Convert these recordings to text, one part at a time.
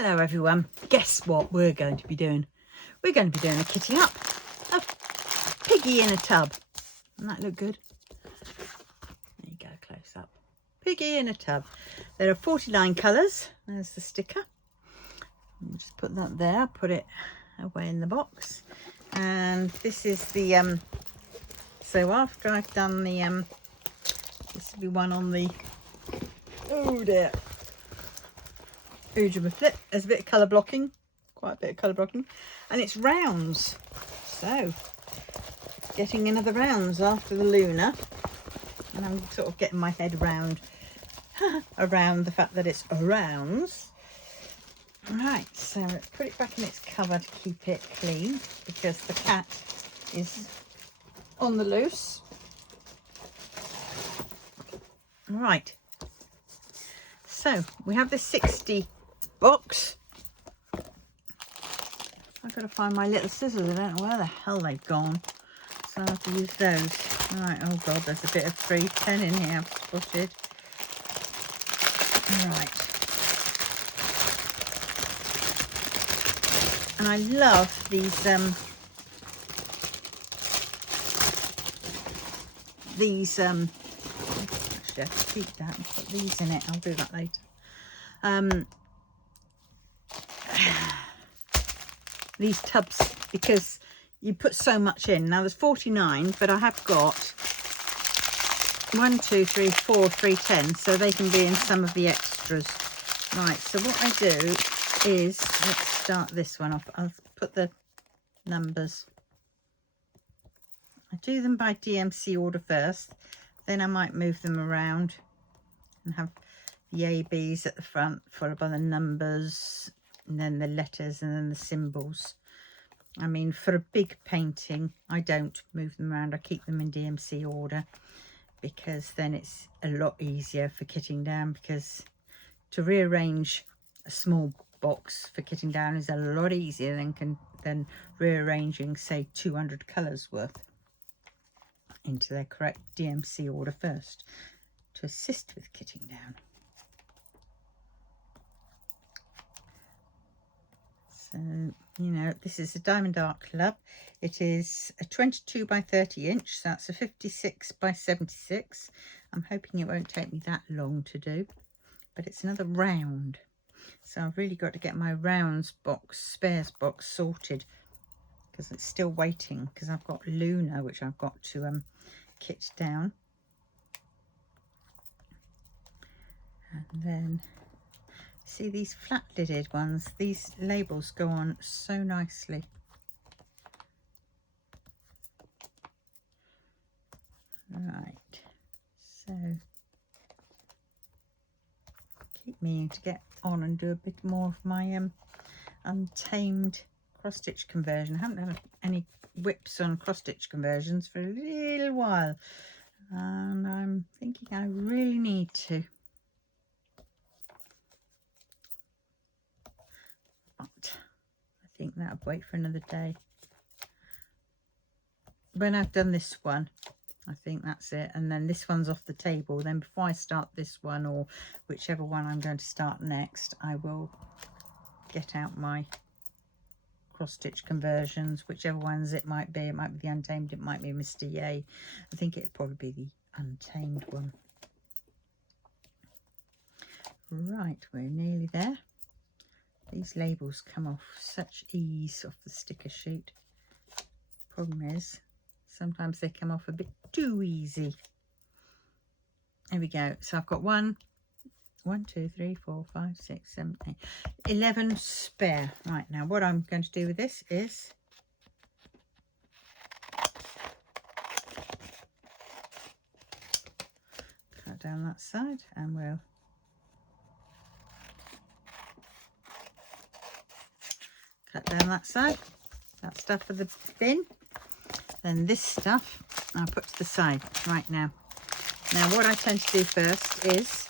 Hello everyone, guess what we're going to be doing? We're going to be doing a kitty up of Piggy in a tub. Doesn't that look good? There you go, close up. Piggy in a tub. There are 49 colours. There's the sticker. I'll just put that there, put it away in the box. And this is the, so after I've done the, this will be one on the, oh dear. Flip. There's a bit of colour blocking, quite a bit of colour blocking, and it's rounds. So getting another rounds after the Luna, and I'm sort of getting my head around the fact that it's rounds. Right, so let's put it back in its cover to keep it clean because the cat is on the loose. Right, so we have this 60 box. I've got to find my little scissors. I don't know where the hell they've gone, so I have to use those. Right, oh god, there's a bit of 310 in here I've spotted. Right, and I love these actually I have to keep that and put these in it. I'll do that later. These tubs, because you put so much in. Now there's 49, but I have got 1, 2, 3, 4, 310, so they can be in some of the extras. Right, so what I do is, let's start this one off. I'll put the numbers. I do them by DMC order first, then I might move them around and have the ABs at the front, followed by the numbers, and then the letters, and then the symbols. I mean, for a big painting, I don't move them around. I keep them in DMC order because then it's a lot easier for kitting down, because to rearrange a small box for kitting down is a lot easier than rearranging, say, 200 colours worth into their correct DMC order first to assist with kitting down. So, you know, this is a Diamond Art Club. It is a 22 by 30 inch, so that's a 56 by 76. I'm hoping it won't take me that long to do, but it's another round. So I've really got to get my rounds box, spares box sorted, because it's still waiting, because I've got Luna, which I've got to kit down. And then see these flat lidded ones, these labels go on so nicely. Right, so keep meaning to get on and do a bit more of my untamed cross stitch conversion. I haven't done any whips on cross stitch conversions for a little while, and I'm thinking I really need to. But I think that'll wait for another day. When I've done this one, I think that's it, and then this one's off the table. Then before I start this one, or whichever one I'm going to start next, I will get out my cross stitch conversions, whichever ones it might be. It might be the Untamed, it might be Mr. Yay. I think it'd probably be the Untamed one. Right, we're nearly there. These labels come off such ease off the sticker sheet. Problem is, sometimes they come off a bit too easy. There we go. So I've got 1, 2, 3, 4, 5, 6, 7, 8, 11 spare. Right, now what I'm going to do with this is cut down that side, and we'll cut down that side. That stuff for the bin. Then this stuff I'll put to the side right now. Now what I tend to do first is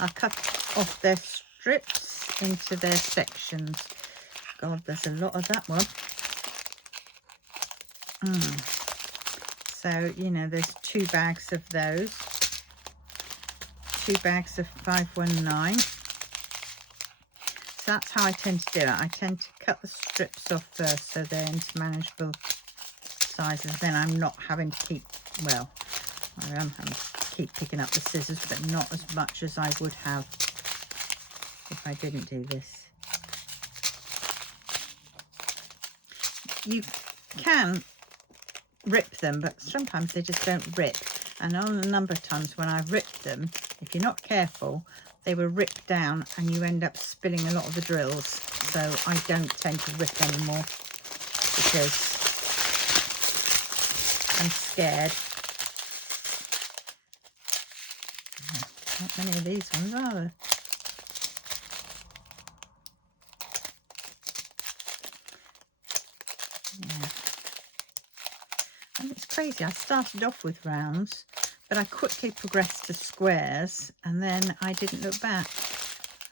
I'll cut off their strips into their sections. God, there's a lot of that one. So, you know, there's 2 bags of those. 2 bags of 519. So that's how I tend to do it. I tend to cut the strips off first so they're into manageable sizes. Then I'm not having to keep, well, I am having to keep picking up the scissors, but not as much as I would have if I didn't do this. You can rip them, but sometimes they just don't rip. And on a number of times when I've ripped them, if you're not careful, they will rip down and you end up spilling a lot of the drills. So I don't tend to rip anymore because I'm scared. Not many of these ones, are there? Yeah. And it's crazy. I started off with rounds, but I quickly progressed to squares, and then I didn't look back.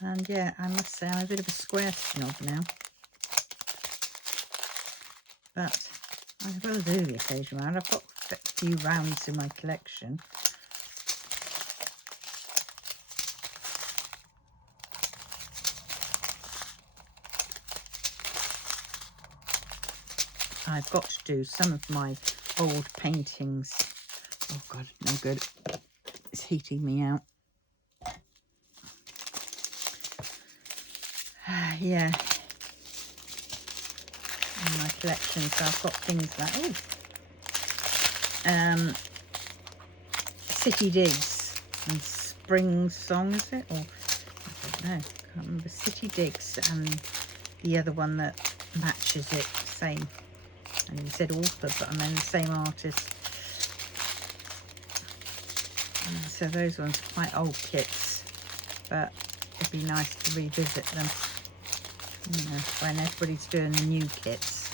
And yeah, I must say I'm a bit of a square snob now. But I will do the occasional round. I've got a few rounds in my collection. I've got to do some of my old paintings. Oh God, no good. It's heating me out. Yeah. In my collection, so I've got things like, City Digs and Spring Song, is it? Or, I don't know, I can't remember. City Digs and the other one that matches it, same. And you said author, but I mean the same artist. So those ones are quite old kits, but it'd be nice to revisit them, you know, when everybody's doing the new kits.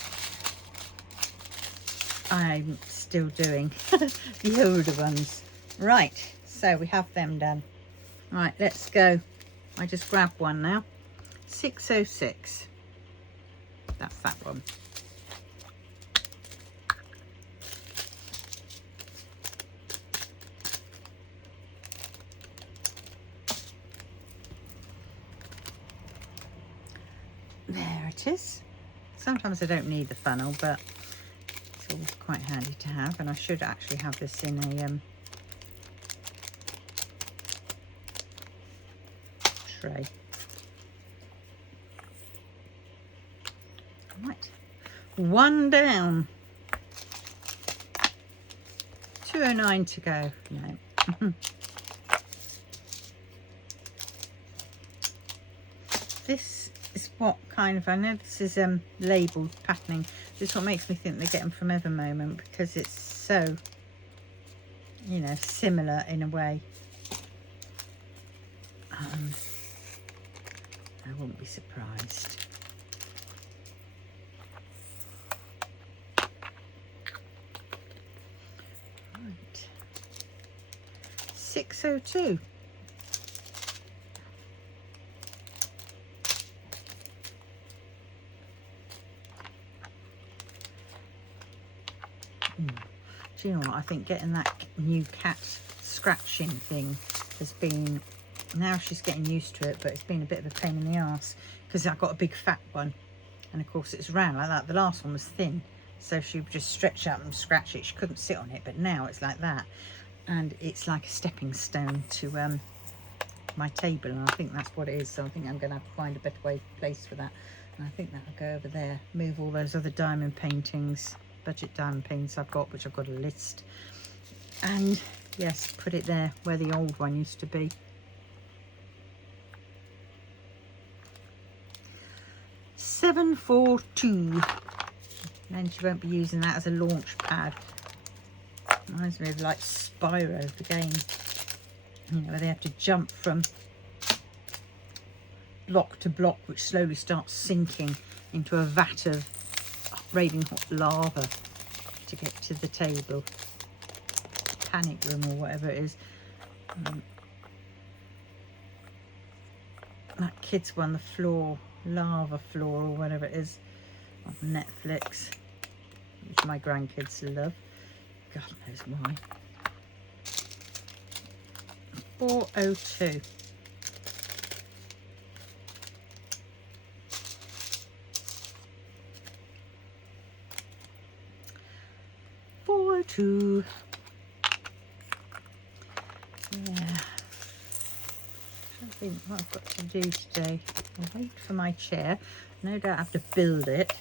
I'm still doing the older ones. Right, so we have them done. Right, let's go. I just grabbed one now. 606. That's that one. There it is. Sometimes I don't need the funnel, but it's always quite handy to have. And I should actually have this in a tray. Right, one down. 209 to go. No. This is what kind of, I know this is labelled patterning. This is what makes me think they get them from Evermoment, because it's so, you know, similar in a way. I wouldn't be surprised. Right. 602. Do you know what? I think getting that new cat scratching thing has been, now she's getting used to it, but it's been a bit of a pain in the arse because I've got a big fat one, and of course it's round like that. The last one was thin, so she would just stretch out and scratch it. She couldn't sit on it, but now it's like that, and it's like a stepping stone to my table, and I think that's what it is. So I think I'm going to have to find a better place for that, and I think that'll go over there. Move all those other diamond paintings, budget diamond paintings I've got, which I've got a list, and yes, put it there where the old one used to be. 742, and she won't be using that as a launch pad. Reminds me of like Spyro, the game, you know, where they have to jump from block to block, which slowly starts sinking into a vat of raging hot lava to get to the table, panic room or whatever it is. That kids one, the floor, lava floor or whatever it is, on Netflix, which my grandkids love. God knows why. 402. 2. Yeah. I think what I've got to do today. I'll wait for my chair. No doubt I have to build it.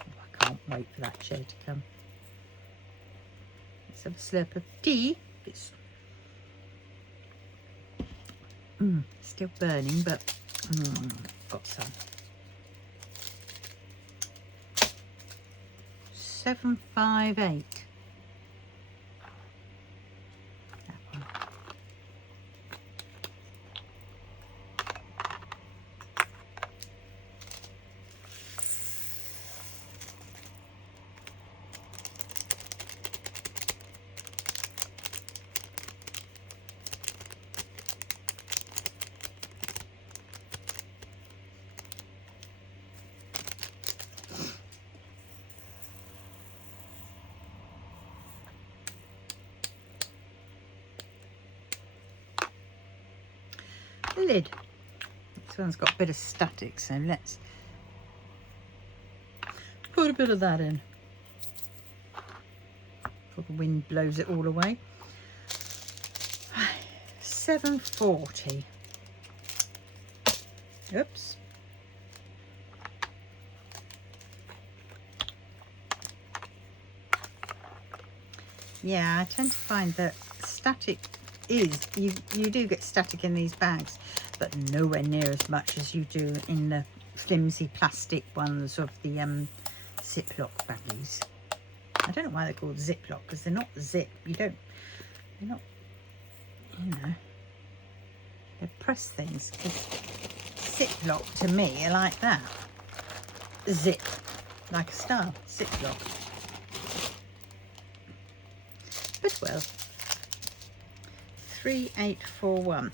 Oh, I can't wait for that chair to come. Let's have a slurp of tea. It's still burning, but got some. 758. Lid. This one's got a bit of static, so let's put a bit of that in before the wind blows it all away. 740. Oops. Yeah, I tend to find that static is, you do get static in these bags, but nowhere near as much as you do in the flimsy plastic ones of the Ziploc baggies. I don't know why they're called Ziploc, because they're not zip. They're not, you know, they're press things. Ziploc to me are like that. Zip, like a star, Ziploc. But well, 3841.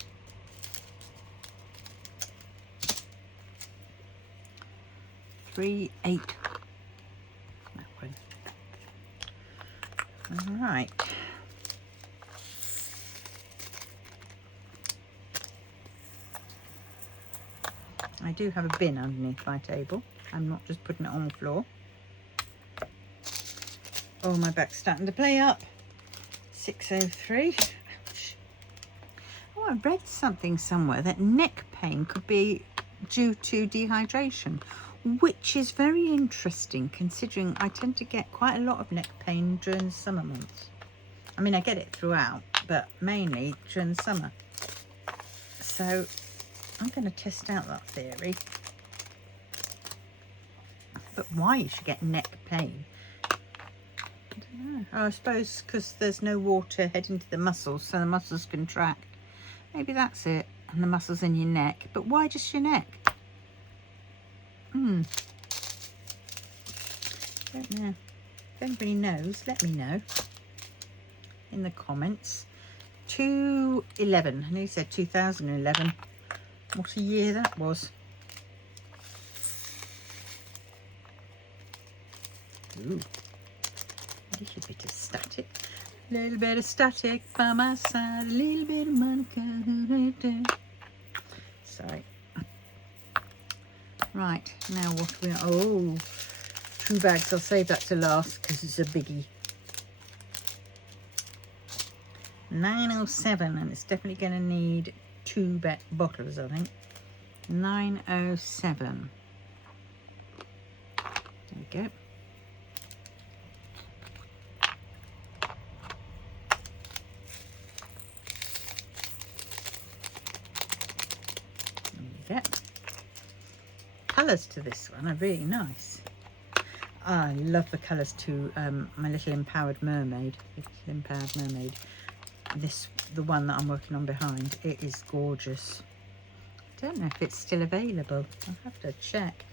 38. That one. All right. I do have a bin underneath my table. I'm not just putting it on the floor. Oh, my back's starting to play up. 603. Ouch. Oh, I read something somewhere that neck pain could be due to dehydration, which is very interesting considering I tend to get quite a lot of neck pain during the summer months. I mean, I get it throughout, but mainly during the summer. So I'm going to test out that theory. But why you should get neck pain? I don't know. Oh, I suppose because there's no water heading to the muscles, so the muscles contract. Maybe that's it. And the muscles in your neck. But why just your neck? Don't know. If anybody knows, let me know in the comments. 211. I know you said 2011. What a year that was. Ooh. A little bit of static. A little bit of static by my side. A little bit of Monica. Sorry. Right, now what we... Oh, 2 bags. I'll save that to last because it's a biggie. 907, and it's definitely going to need 2 bottles, I think. 907. There we go. There we go. Colours to this one are really nice. I love the colours to my Little Empowered Mermaid. This, the one that I'm working on behind, it is gorgeous. I don't know if it's still available. I'll have to check.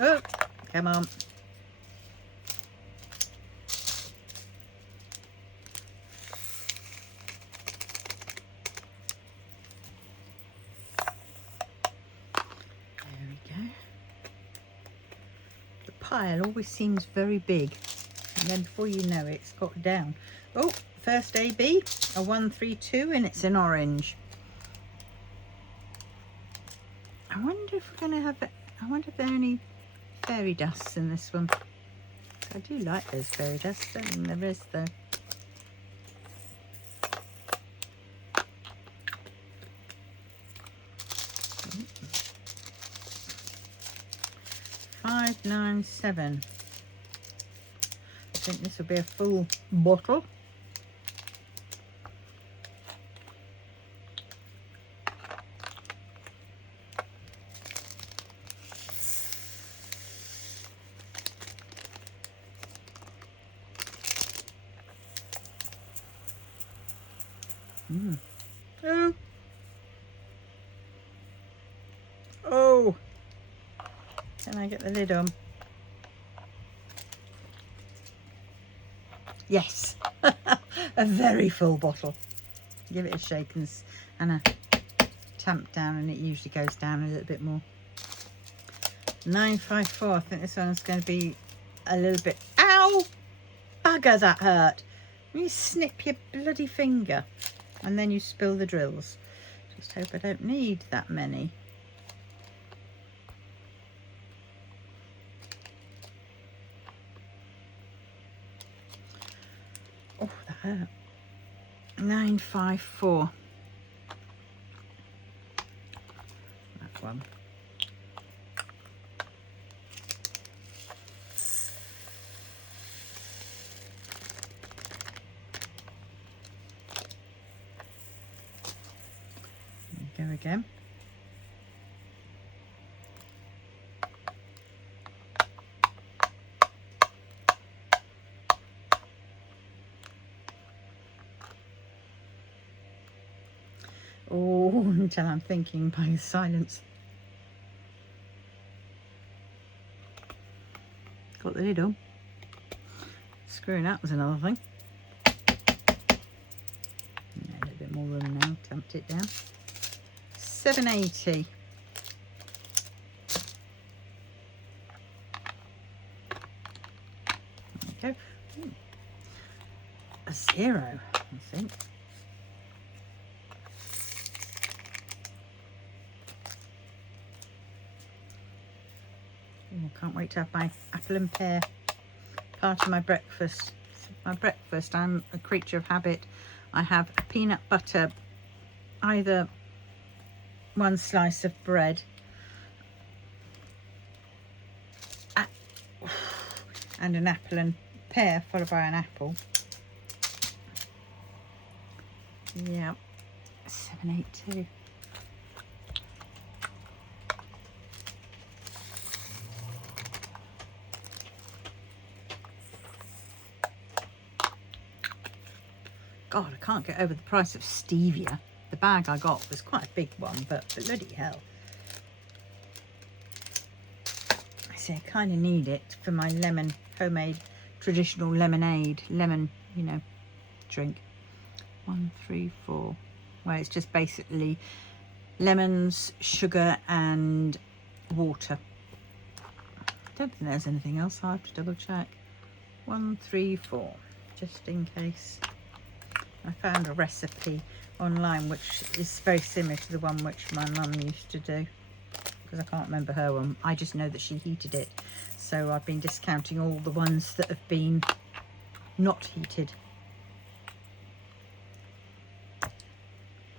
Oh, come on. Pile always seems very big, and then before you know it, it's got down. Oh, first AB, a 132, and it's an orange. I wonder if we're going to have it. I wonder if there are any fairy dusts in this one. I do like those fairy dust. I don't think there is though. £5.97. I think this will be a full bottle. Oh. Oh. Can I get the lid on? Yes. A very full bottle. Give it a shake and a tamp down and it usually goes down a little bit more. 9.54. I think this one's going to be a little bit... Ow! Bugger, that hurt. You snip your bloody finger and then you spill the drills. Just hope I don't need that many. Oh, that hurt. 9.54. That one. There we go again. Oh, until I'm thinking by the silence. Got the lid on. Screwing that was another thing. A little bit more room now. Tamped it down. 7.80. There we go. Ooh. A 0, I think. Oh, can't wait to have my apple and pear. Part of my breakfast. My breakfast, I'm a creature of habit. I have peanut butter, either one slice of bread and an apple and pear, followed by an apple. Yeah, 7.82. God, I can't get over the price of stevia. The bag I got was quite a big one, but bloody hell. I say I kind of need it for my lemon, homemade traditional lemonade, lemon, you know, drink. 1, 3, 4. Well, it's just basically lemons, sugar and water. I don't think there's anything else. I'll have to double check. 1, 3, 4, just in case. I found a recipe online which is very similar to the one which my mum used to do, because I can't remember her one. I just know that she heated it, so I've been discounting all the ones that have been not heated.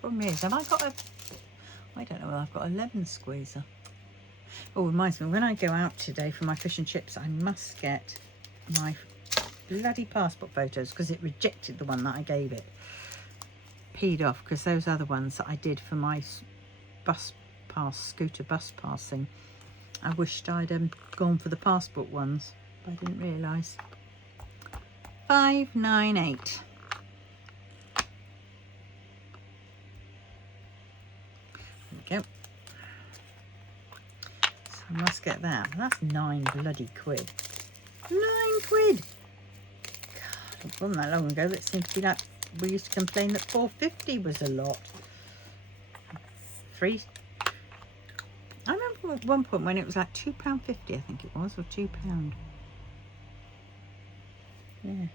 Problem is, have I got a... I don't know whether I've got a lemon squeezer. Oh, reminds me, when I go out today for my fish and chips, I must get my bloody passport photos, because it rejected the one that I gave it. Peed off, because those other ones that I did for my bus pass, scooter bus passing, I wished I'd gone for the passport ones, but I didn't realise. 5.98. There we go. So I must get that. That's 9 bloody quid. 9 quid! God, it wasn't that long ago that seemed to be like, we used to complain that £4.50 was a lot. Free. I remember at one point when it was like £2.50, I think it was, or £2. Yeah.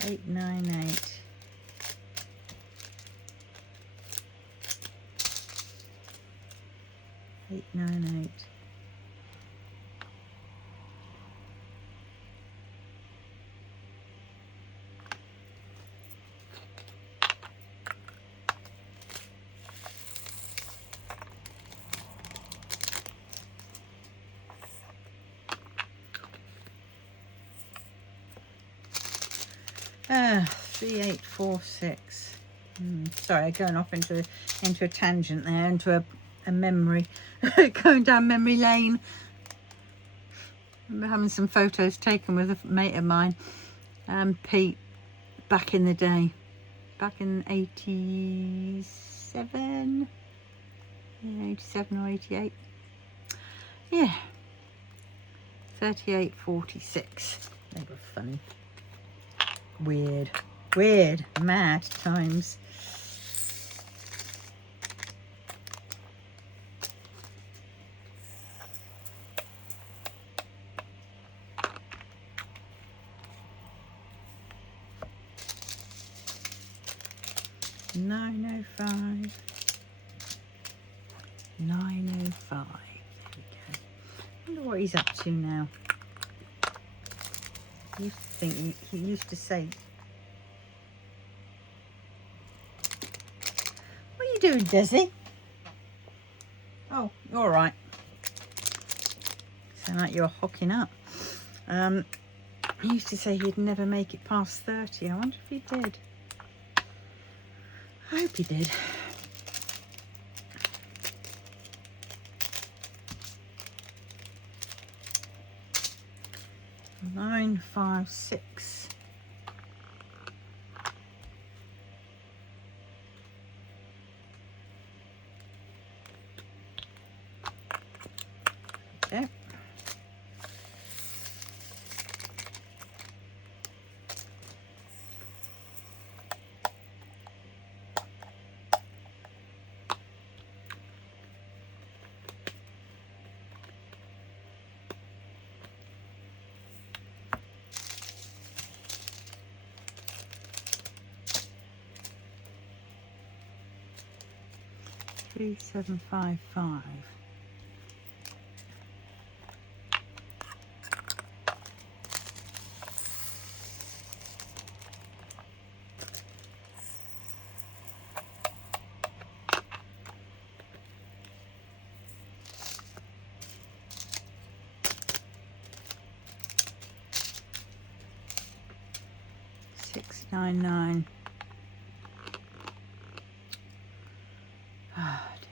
8.98. £8.98. 3846. Sorry, I'm going off into a tangent there, into a memory, going down memory lane. I remember having some photos taken with a mate of mine, Pete, back in the day, back in 87, yeah, 87 or 88, yeah, 3846. They were funny, weird, mad times. $9.05. $9.05. There we go. I wonder what he's up to now. I used to think he used to say, "What are you doing, Desi?" Oh, you're all right. Sound like you're hocking up. He used to say he'd never make it past 30. I wonder if he did. I hope he did. $9.56. Okay. $3,755. $6.99. Oh dear.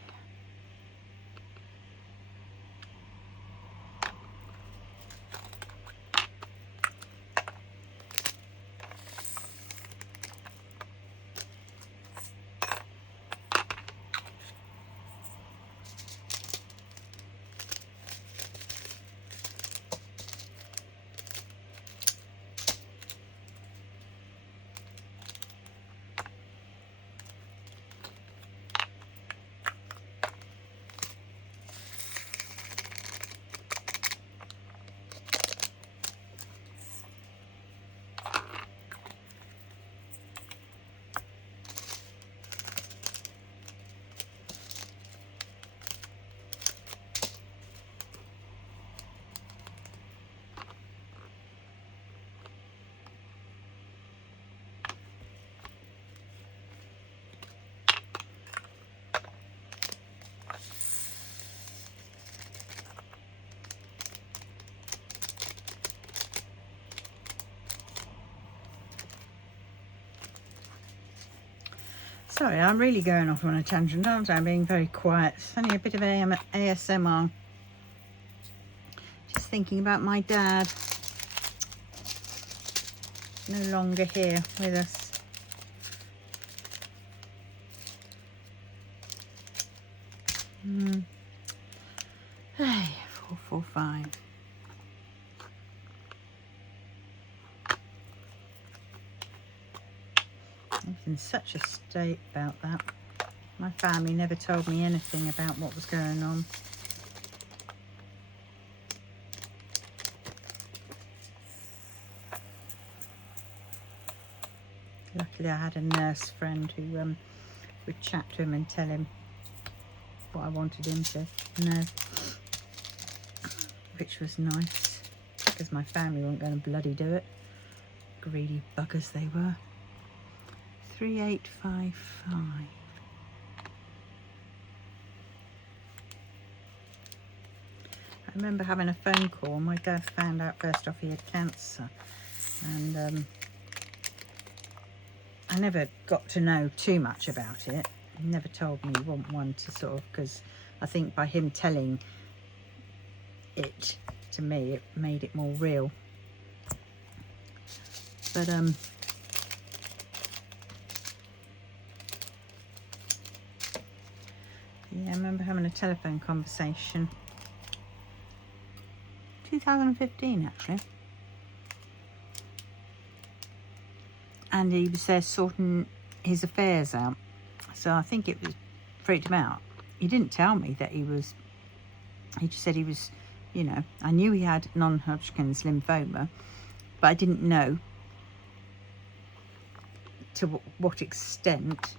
Sorry, I'm really going off on a tangent, aren't I? I'm being very quiet. It's only a bit of ASMR. Just thinking about my dad. No longer here with us. Hey, 445. I was in such a state about that. My family never told me anything about what was going on. Luckily I had a nurse friend who would chat to him and tell him what I wanted him to know, which was nice, because my family weren't going to bloody do it. Greedy buggers they were. 3855. I remember having a phone call. My dad found out first off he had cancer, and I never got to know too much about it. He never told me he wanted one to sort of, because I think by him telling it to me, it made it more real. But yeah, I remember having a telephone conversation 2015 actually, and he was there sorting his affairs out, so I think it was freaked him out. He didn't tell me that he just said he was, you know, I knew he had non-Hodgkin's lymphoma, but I didn't know to what extent,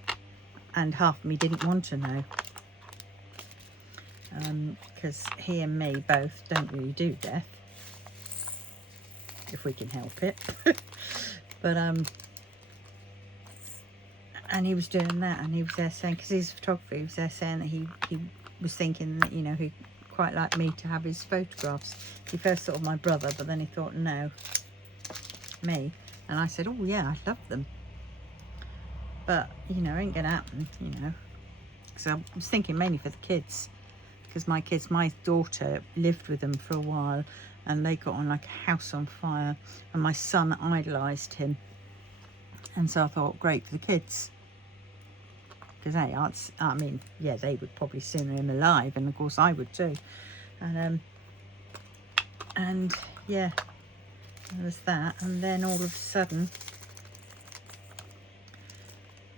and half of me didn't want to know, because he and me both don't really do death if we can help it. But and he was doing that, and he was there saying, because he's a photographer, he was there saying that he was thinking that, you know, he'd quite like me to have his photographs. He first thought of my brother, but then he thought, no, me. And I said, oh yeah, I love them, but you know, ain't gonna happen, you know. So I was thinking mainly for the kids, because my daughter lived with them for a while, and they got on like a house on fire, and my son idolised him, and so I thought, great for the kids, because hey, I mean, yeah, they would probably sooner him alive, and of course I would too. And yeah, there was that. And then all of a sudden,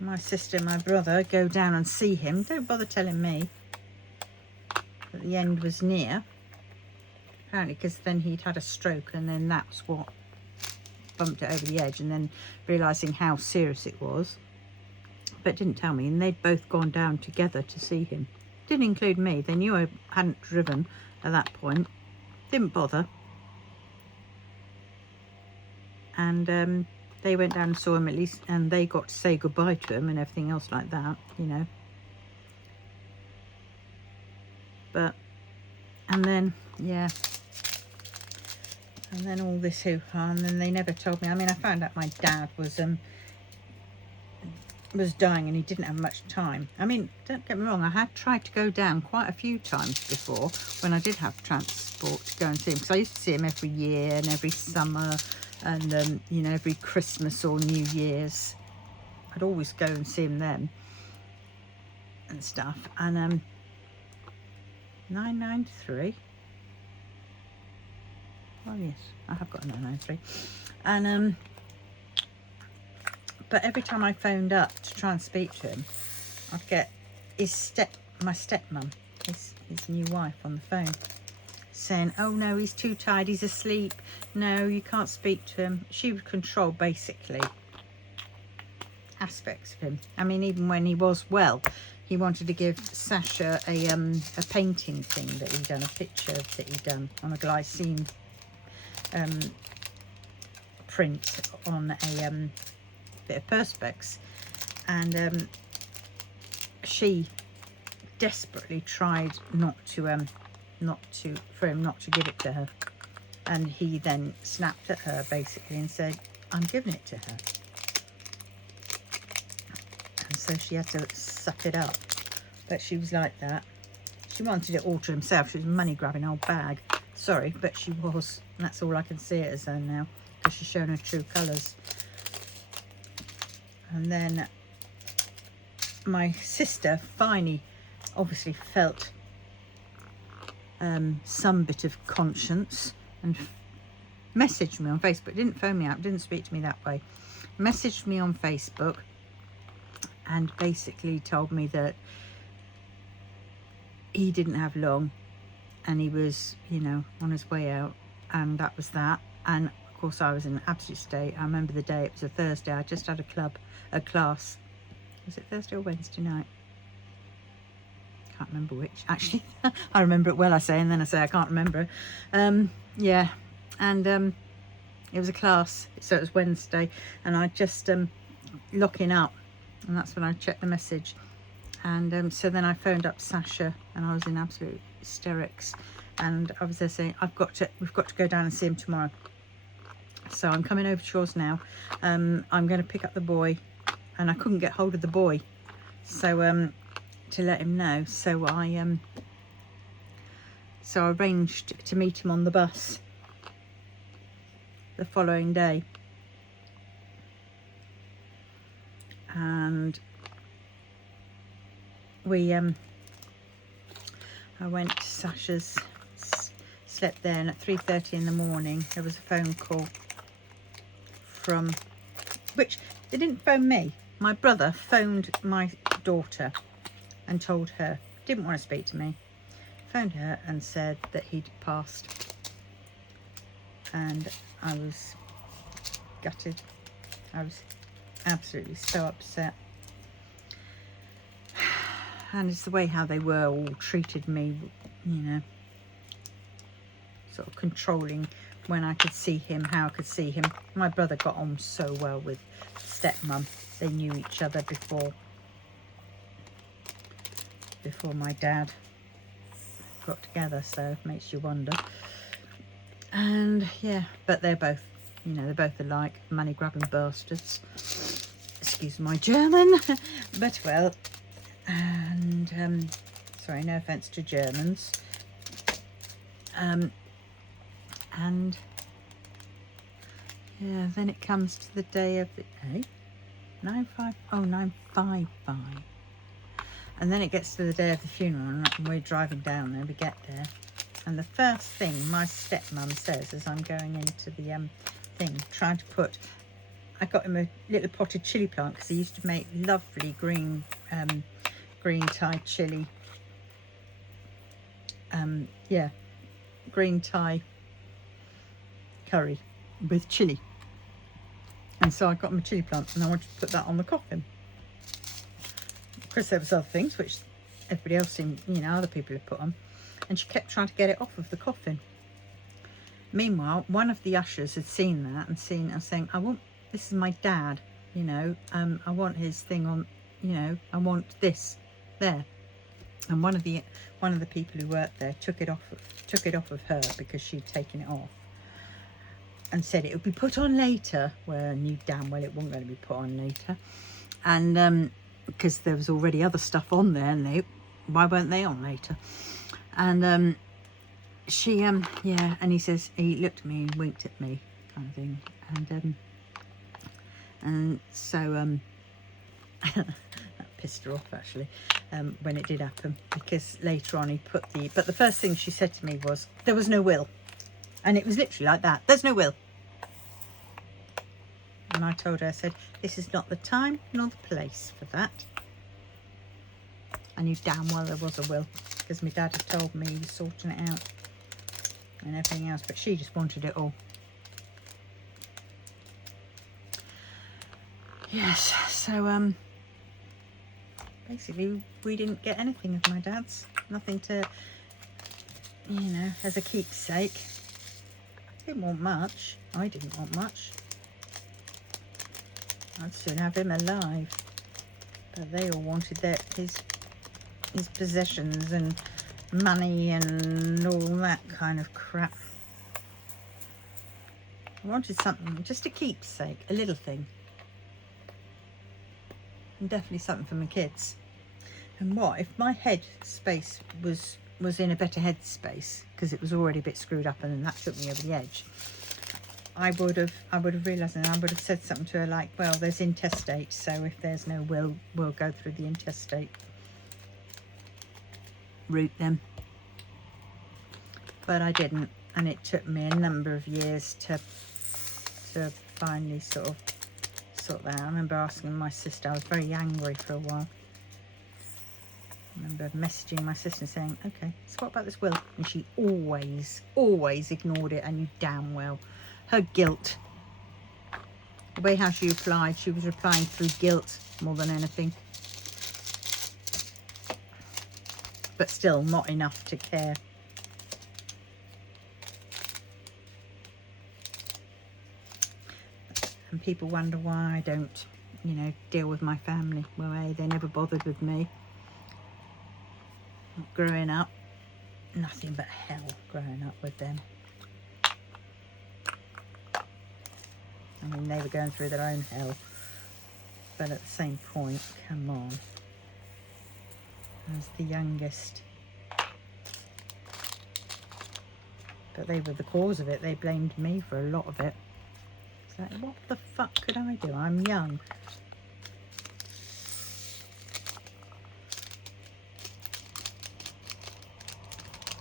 my sister and my brother go down and see him. Don't bother telling me that the end was near, apparently, because then he'd had a stroke, and then that's what bumped it over the edge, and then realising how serious it was, but didn't tell me. And they'd both gone down together to see him. Didn't include me. They knew I hadn't driven at that point. Didn't bother. And they went down and saw him at least, and they got to say goodbye to him and everything else like that, you know. But, and then, yeah, and then all this hoo-ha, and then they never told me. I mean, I found out my dad was dying, and he didn't have much time. I mean, don't get me wrong, I had tried to go down quite a few times before when I did have transport to go and see him, because I used to see him every year and every summer, and you know, every Christmas or New Year's. I'd always go and see him then and stuff. And 993. Oh yes, I have got a 993. And but every time I phoned up to try and speak to him, I'd get my stepmum, his new wife, on the phone saying, oh no, he's too tired, he's asleep, no, you can't speak to him. She would control basically aspects of him. I mean, even when he was well, he wanted to give Sasha a painting thing that he'd done, a picture that he'd done on a glycine print on a bit of perspex, and she desperately tried for him not to give it to her, and he then snapped at her basically and said, I'm giving it to her. And so she had to suck it up. But she was like that. She wanted it all to himself. She was a money grabbing old bag. Sorry, but she was. And that's all I can see it as her now, because she's shown her true colours. And then my sister finally obviously felt some bit of conscience, and messaged me on Facebook. Didn't phone me up, didn't speak to me that way. Messaged me on Facebook and basically told me that he didn't have long, and he was, you know, on his way out, and that was that. And of course I was in an absolute state. I remember the day, it was a Thursday. I just had a class. Was it Thursday or Wednesday night? Can't remember which, actually. I remember it well, I say, and then I say I can't remember. Yeah, and it was a class, so it was Wednesday, and I just locking up, and that's when I checked the message. And so then I phoned up Sasha, and I was in absolute hysterics, and I was there saying, we've got to go down and see him tomorrow, so I'm coming over to yours now. I'm going to pick up the boy and I couldn't get hold of the boy, so to let him know. So I arranged to meet him on the bus the following day, and we I went to Sasha's, slept there, and at 3:30 in the morning there was a phone call from, which they didn't phone me. My brother phoned my daughter and told her, didn't want to speak to me, phoned her and said that he'd passed, and I was gutted. I was absolutely so upset. And it's the way how they were all treated me, you know, sort of controlling when I could see him, how I could see him. My brother got on so well with stepmum. They knew each other before my dad got together, so it makes you wonder. And yeah, but they're both, you know, they're both alike, money grabbing bastards. Excuse my German, but well, and sorry, no offense to Germans. And yeah, then it comes to the day of the 955, and then it gets to the day of the funeral, and we're driving down there. We get there, and the first thing my stepmum says as I'm going into the thing, trying to put, I got him a little potted chili plant because he used to make lovely green Thai chili. Yeah, green Thai curry with chili, and so I got him a chili plant, and I wanted to put that on the coffin. Of course, there was other things which everybody else seemed, you know, other people had put on, and she kept trying to get it off of the coffin. Meanwhile, one of the ushers had seen that and seen us saying, I want, this is my dad, you know, I want his thing on, you know, I want this there. And one of the people who worked there took it off of her because she'd taken it off, and said it would be put on later, where I knew damn well it wasn't going to be put on later. And because there was already other stuff on there, and why weren't they on later? And she yeah, and he says, he looked at me and winked at me, kind of thing, and so that pissed her off actually, when it did happen, because later on he put but the first thing she said to me was, there was no will. And it was literally like that, there's no will. And I told her, I said, this is not the time nor the place for that. I knew damn well there was a will, because my dad had told me he was sorting it out and everything else, but she just wanted it all. Yes, so basically we didn't get anything of my dad's, nothing to, you know, as a keepsake. Didn't want much. I didn't want much. I'd soon have him alive, but they all wanted his possessions and money and all that kind of crap. I wanted something, just a keepsake, a little thing, and definitely something for my kids. And what if my head space was in a better head space, because it was already a bit screwed up, and then that took me over the edge. I would have realised, and I would have said something to her like, well, there's intestate, so if there's no will, we'll go through the intestate route then. But I didn't, and it took me a number of years to finally sort that out. I remember asking my sister, I was very angry for a while. I remember messaging my sister saying, okay, so what about this will? And she always ignored it, and you damn well. Her guilt, the way how she replied, she was replying through guilt more than anything. But still not enough to care. And people wonder why I don't, you know, deal with my family. Well, they never bothered with me. Growing up, nothing but hell growing up with them. I mean, they were going through their own hell. But at the same point, come on. I was the youngest. But they were the cause of it. They blamed me for a lot of it. It's like, what the fuck could I do? I'm young.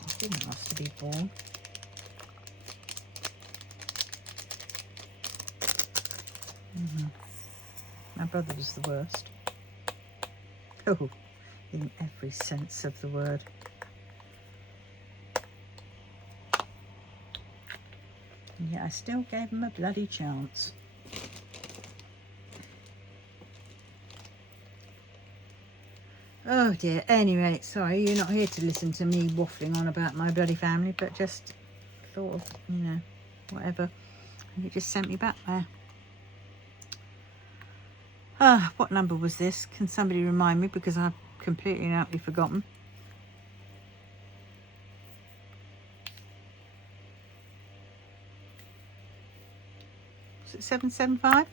I didn't ask to be born. My brother was the worst. Oh, in every sense of the word. And yet I still gave him a bloody chance. Oh dear. Anyway, sorry, you're not here to listen to me waffling on about my bloody family, but just thought of, you know, whatever. And it just sent me back there. What number was this? Can somebody remind me, because I've completely and utterly forgotten. Was it 775?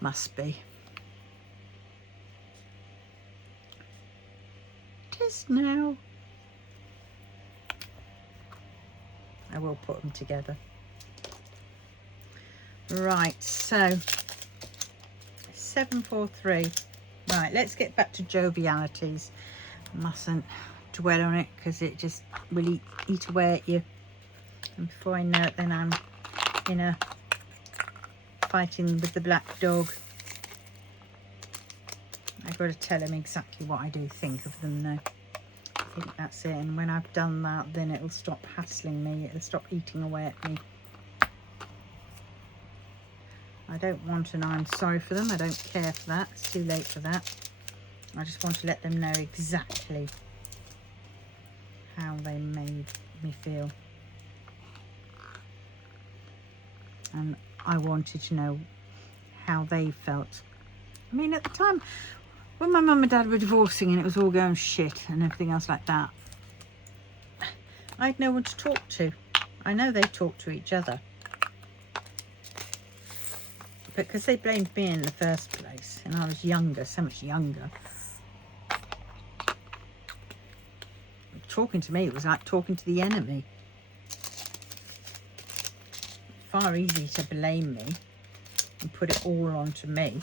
Must be. It is now. I will put them together. Right, so 743. Right, let's get back to jovialities. Mustn't dwell on it because it just will eat away at you. And before I know it, then I'm in a fighting with the black dog. I've got to tell him exactly what I do think of them though. I think that's it. And when I've done that, then it'll stop hassling me. It'll stop eating away at me. I don't want to know I'm sorry for them. I don't care for that. It's too late for that. I just want to let them know exactly how they made me feel. And I wanted to know how they felt. I mean, at the time, when my mum and dad were divorcing and it was all going shit and everything else like that, I had no one to talk to. I know they talked to each other. Because they blamed me in the first place, and I was younger, so much younger. Talking to me was like talking to the enemy. Far easier to blame me and put it all onto me.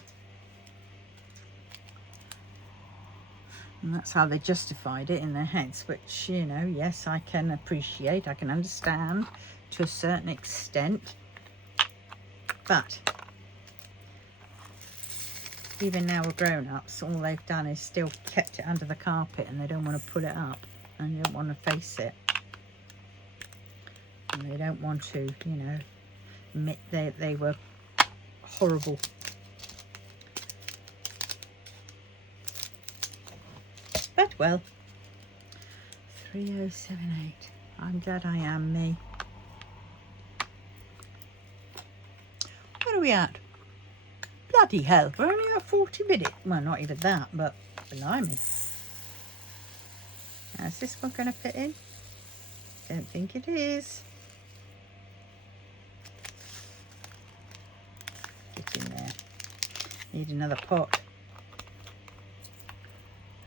And that's how they justified it in their heads, which, you know, yes, I can appreciate, I can understand to a certain extent. But even now we're grown-ups, all they've done is still kept it under the carpet, and they don't want to pull it up, and they don't want to face it, and they don't want to, you know, admit they were horrible. But well, 3078. I'm glad I am me. Where are we at? Bloody hell, we're only at 40 minutes. Well, not even that, but blimey. Now, is this one going to fit in? Don't think it is. Get in there. Need another pot.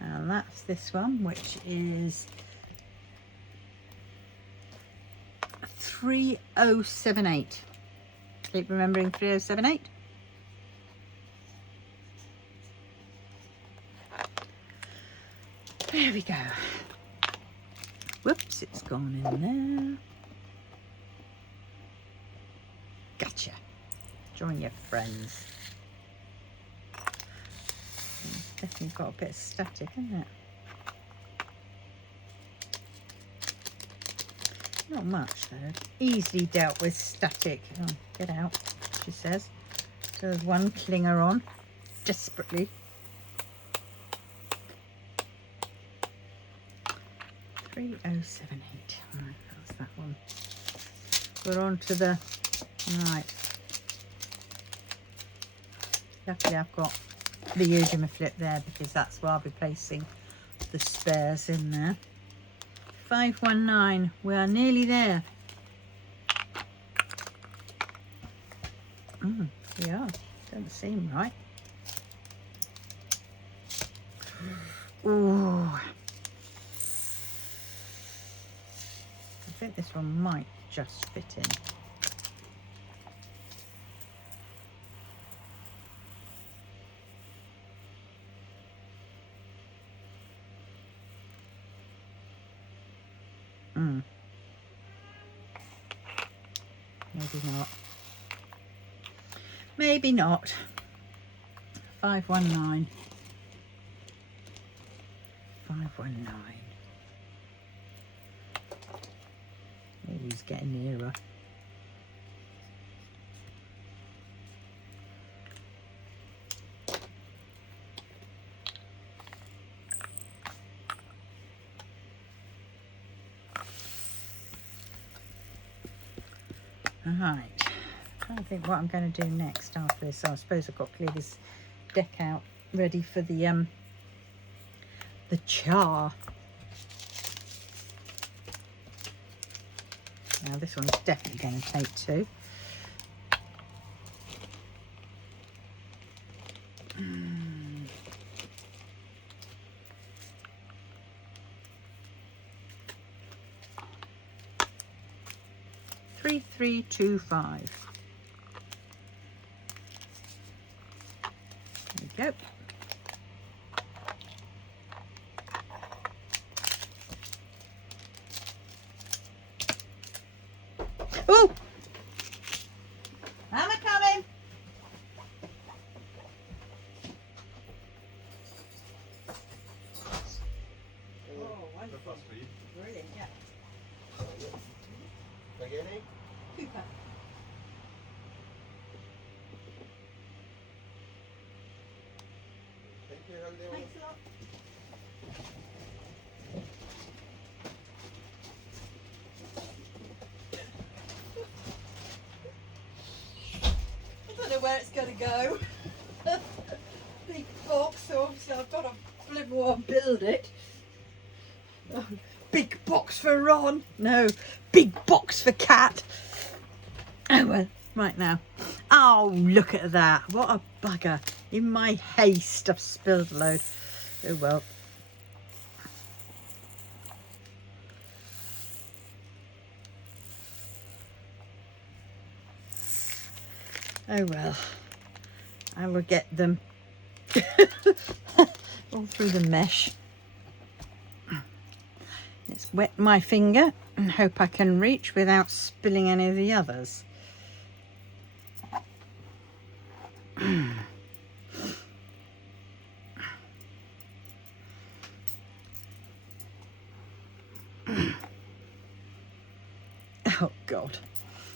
And that's this one, which is 3078. Keep remembering 3078. There we go. Whoops, it's gone in there. Gotcha. Join your friends. It's definitely got a bit of static, isn't it? Not much though. Easily dealt with static. Oh, get out, she says. So there's one clinger on, desperately. 3078. Right, that's that one. We're on to the right. Luckily I've got the Udemy flip there because that's where I'll be placing the spares in there. 519. We are nearly there. We are. Doesn't seem right. Ooh. I think this one might just fit in. Maybe not. Maybe not. 519. 519. Oh, he's getting nearer. Alright, trying to think what I'm going to do next after this. So I suppose I've got to clear this deck out, ready for the char. Now this one's definitely going to take 2. 3325. There we go. Oh! Am I coming? Oh, wonderful. Brilliant, yeah. Beginning? Cooper. Thank you. How are you doing? Thanks a lot. I don't know where it's going to go. Big box, so obviously I've got to bloody well build it. Oh, big box for Ron. No, big box for Cat. Oh well, right now. Oh, look at that. What a bugger. In my haste, I've spilled a load. Oh well. Oh well. I will get them all through the mesh. Let's wet my finger and hope I can reach without spilling any of the others. Oh God.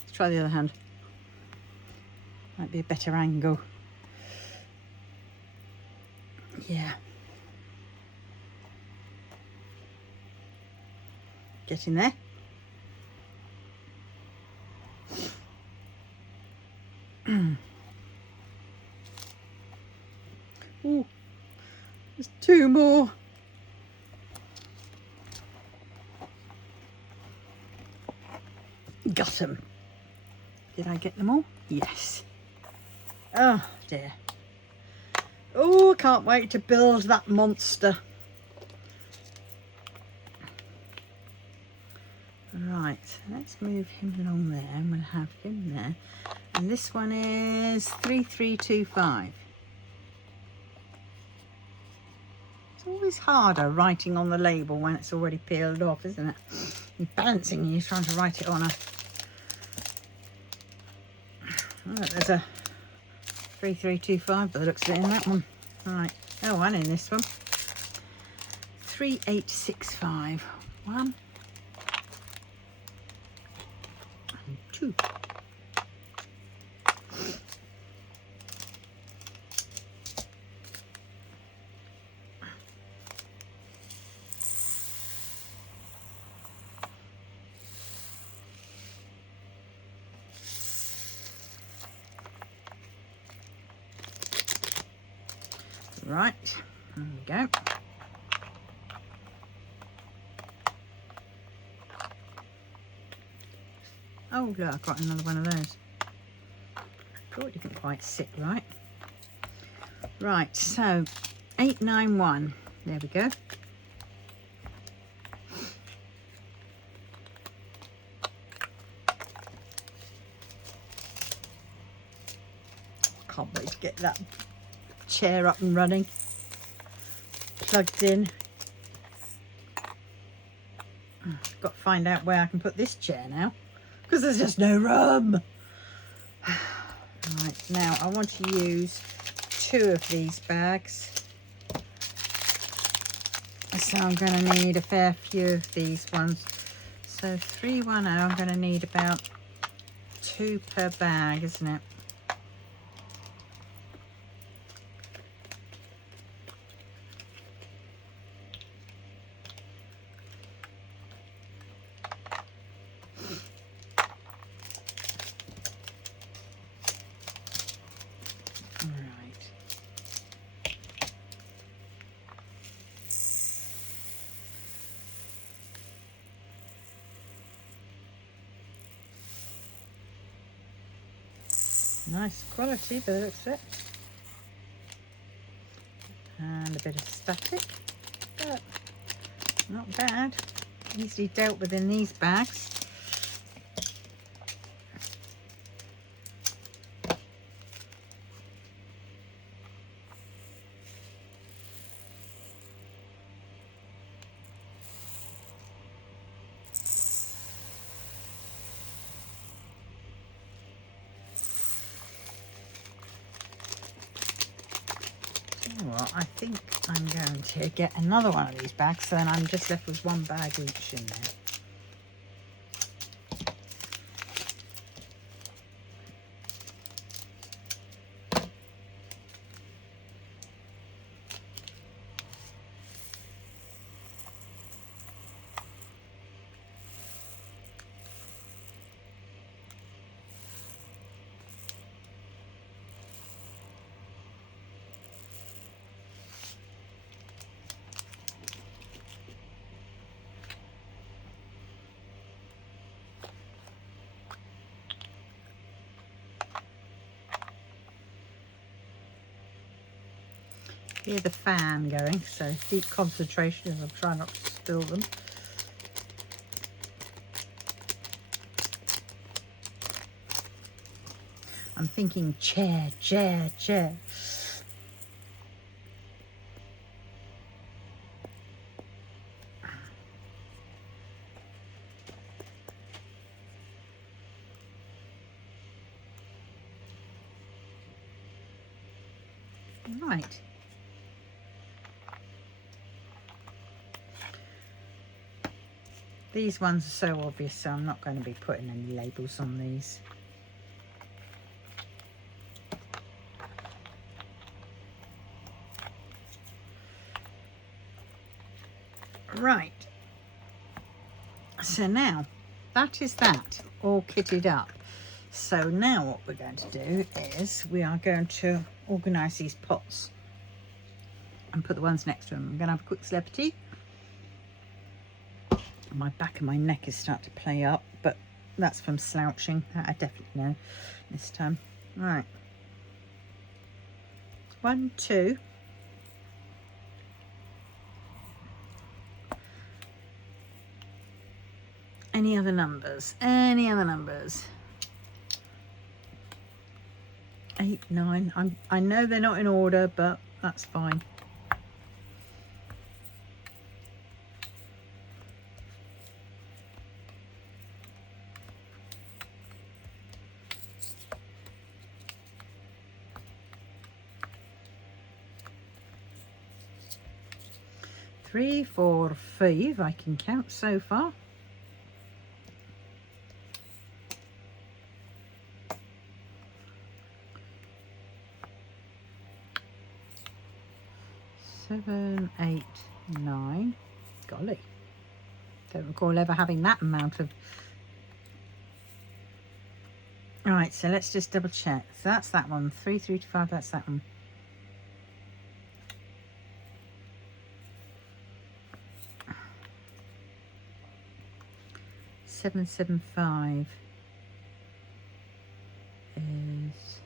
Let's try the other hand. Might be a better angle. Yeah. Getting there. Oh, there's 2 more. Got them. Did I get them all? Yes. Oh dear. Oh, I can't wait to build that monster. Right, let's move him along there and we'll have him there. And this one is 3325. It's always harder writing on the label when it's already peeled off, isn't it? You're balancing and you're trying to write it on a... Oh, there's a 3325 by the looks of it in that one. Right. Oh, and in this one. 3865. 1 and 2. Right, there we go. Oh, look, I've got another one of those. Oh, it didn't quite sit right. Right, so 891. There we go. Can't wait to get that chair up and running, plugged in. Got to find out where I can put this chair now, because there's just no room. Right, now I want to use 2 of these bags, so I'm going to need a fair few of these ones. So 310, I'm going to need about 2 per bag, isn't it? Nice quality by the looks of it. And a bit of static, but not bad. Easily dealt with in these bags. Well, I think I'm going to get another one of these bags, so then I'm just left with 1 bag each in there. Hear the fan going, so deep concentration as I'm trying not to spill them. I'm thinking chair, chair, chair. Right. These ones are so obvious, so I'm not going to be putting any labels on these. Right. So now, that is that, all kitted up. So now what we're going to do is we are going to organise these pots and put the ones next to them. I'm going to have a quick celebrity. My back and my neck is starting to play up, but that's from slouching. That I definitely know this time. Right. 1, 2. Any other numbers? Any other numbers? 8, 9. I know they're not in order, but that's fine. Three, 4, 5. I can count so far. 7, 8, 9. Golly, don't recall ever having that amount of. Right, so let's just double check. So that's that one. 3, 3 to 5. That's that one. Seven, 7, 5 is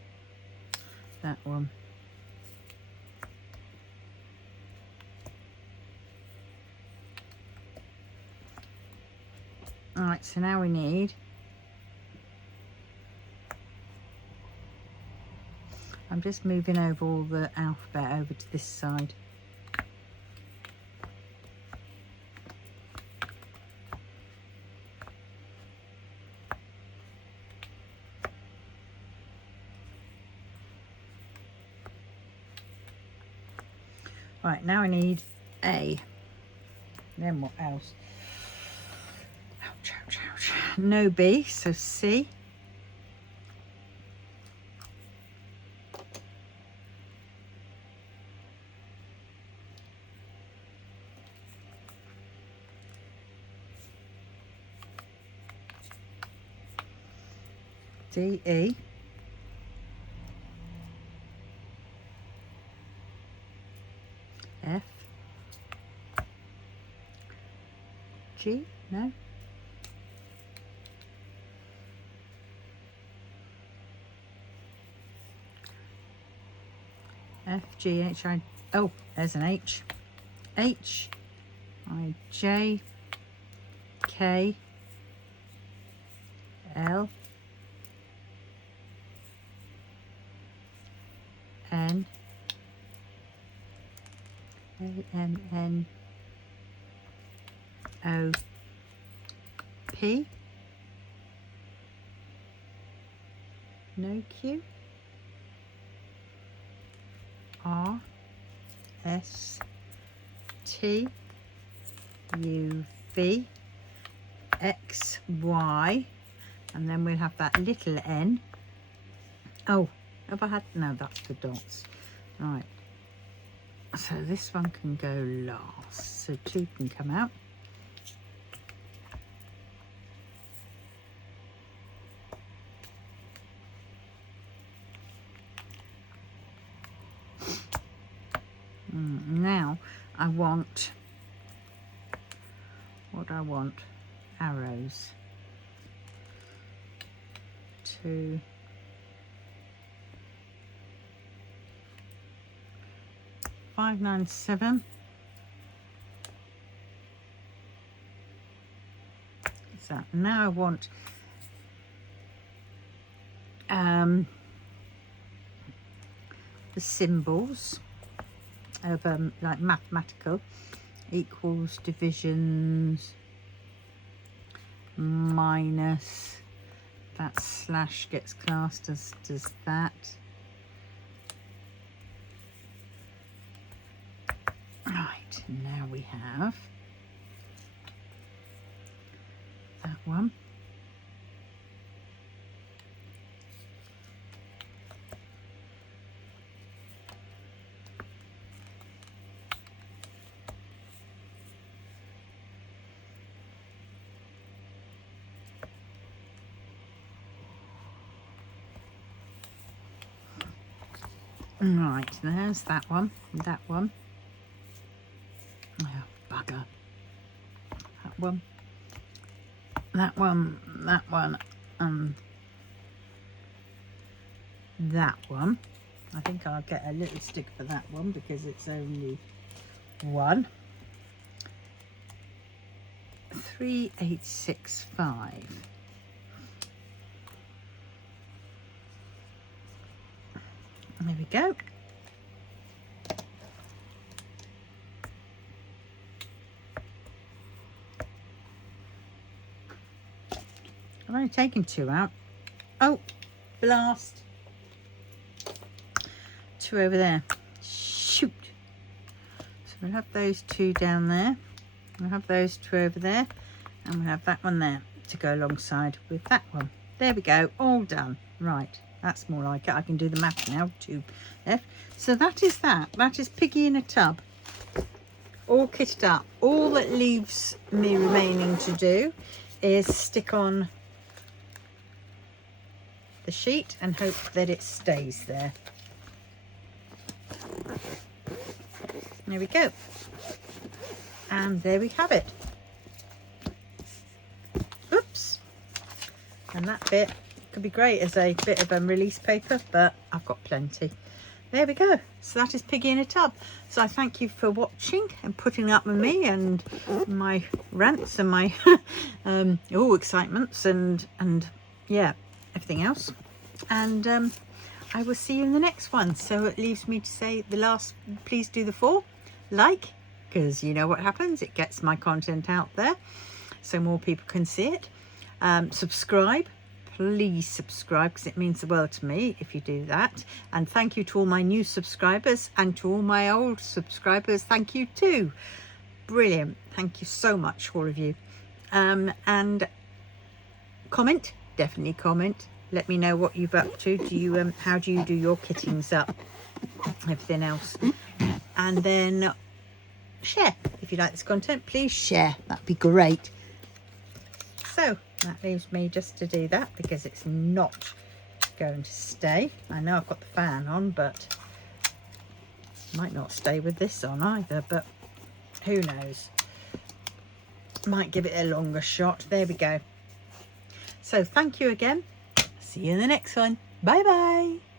that one. Right, so now we need I'm just moving over all the alphabet over to this side. Right, now I need A. Then what else? Ouch, ouch, ouch. No B, so C. D, E. F. G, no. F, G, H, I, oh, there's an H. H, I, J, K, L, N, A, N, N, O, P, no Q, R, S, T, U, V, X, Y, and then we'll have that little N. Oh, have I had, no, that's the dots. Right, so this one can go last, so 2 can come out. Now I want, what do I want? Arrows. 2, 5, 9, 7. So now I want the symbols of like mathematical, equals, divisions, minus, that slash gets classed as does that. Right, now we have that one. Right, there's that one, that one. Oh, bugger. That one, that one, that one, and that one. I think I'll get a little stick for that one because it's only one. 3, 8, 6, 5. There we go. I've only taken 2 out. Oh, blast. 2 over there. Shoot. So we'll have those 2 down there. We'll have those 2 over there. And we'll have that one there to go alongside with that one. There we go. All done. Right. That's more like it. I can do the math now. 2 left. So that is that. That is Piggy in a tub. All kitted up. All that leaves me remaining to do is stick on the sheet and hope that it stays there. There we go. And there we have it. Oops. And that bit could be great as a bit of release paper, but I've got plenty. there we go. So that is Piggy in a tub. So I thank you for watching and putting up with me and my rants and my excitements and yeah, everything else. And I will see you in the next one. So it leaves me to say the last, please do the 4. Like, because you know what happens, it gets my content out there so more people can see it. Subscribe, please subscribe, because it means the world to me if you do that. And thank you to all my new subscribers, and to all my old subscribers, thank you too. Brilliant, thank you so much, all of you. And comment, definitely comment, let me know what you've up to. Do you how do you do your kittings up, everything else. And then share, if you like this content, please share, that'd be great. So that leaves me just to do that, because it's not going to stay. I know I've got the fan on, but might not stay with this on either, but who knows, might give it a longer shot. There we go. So thank you again, see you in the next one. Bye bye.